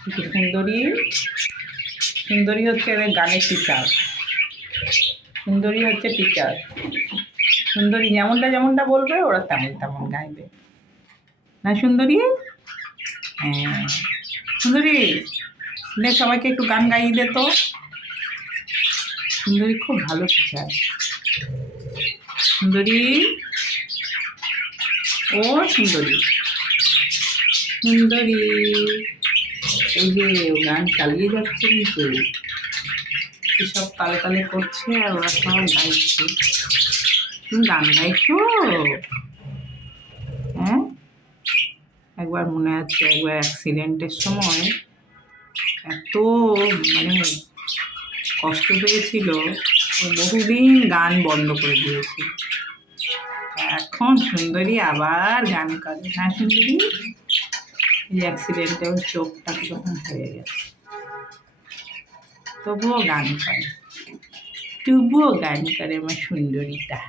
সুন্দরী সুন্দরী হচ্ছে এদের গানের টিচার। সুন্দরী হচ্ছে টিচার। সুন্দরী যেমনটা বলবে ওরা তেমন গাইবে না সুন্দরী? হ্যাঁ সুন্দরী, নে সবাইকে একটু গান গাইয়ে দে তো। সুন্দরী খুব ভালো টিচার। সুন্দরী, ও সুন্দরী, সুন্দরী এই যে গান চালিয়ে যাচ্ছে কিন্তু সব তালে তালে করছে আর ওরা সব গাইছে। তুমি গান গাইছো? হ্যাঁ, একবার মনে আছে একবার অ্যাক্সিডেন্টের সময় এত মানে কষ্ট পেয়েছিল, বহুদিন গান বন্ধ করে দিয়েছিল। এখন সুন্দরী আবার গান করে। হ্যাঁ সুন্দরী, এই অ্যাক্সিডেন্টেও চোখটা যখন হয়ে গেছে তবুও গান করে আমার সুন্দরীটা।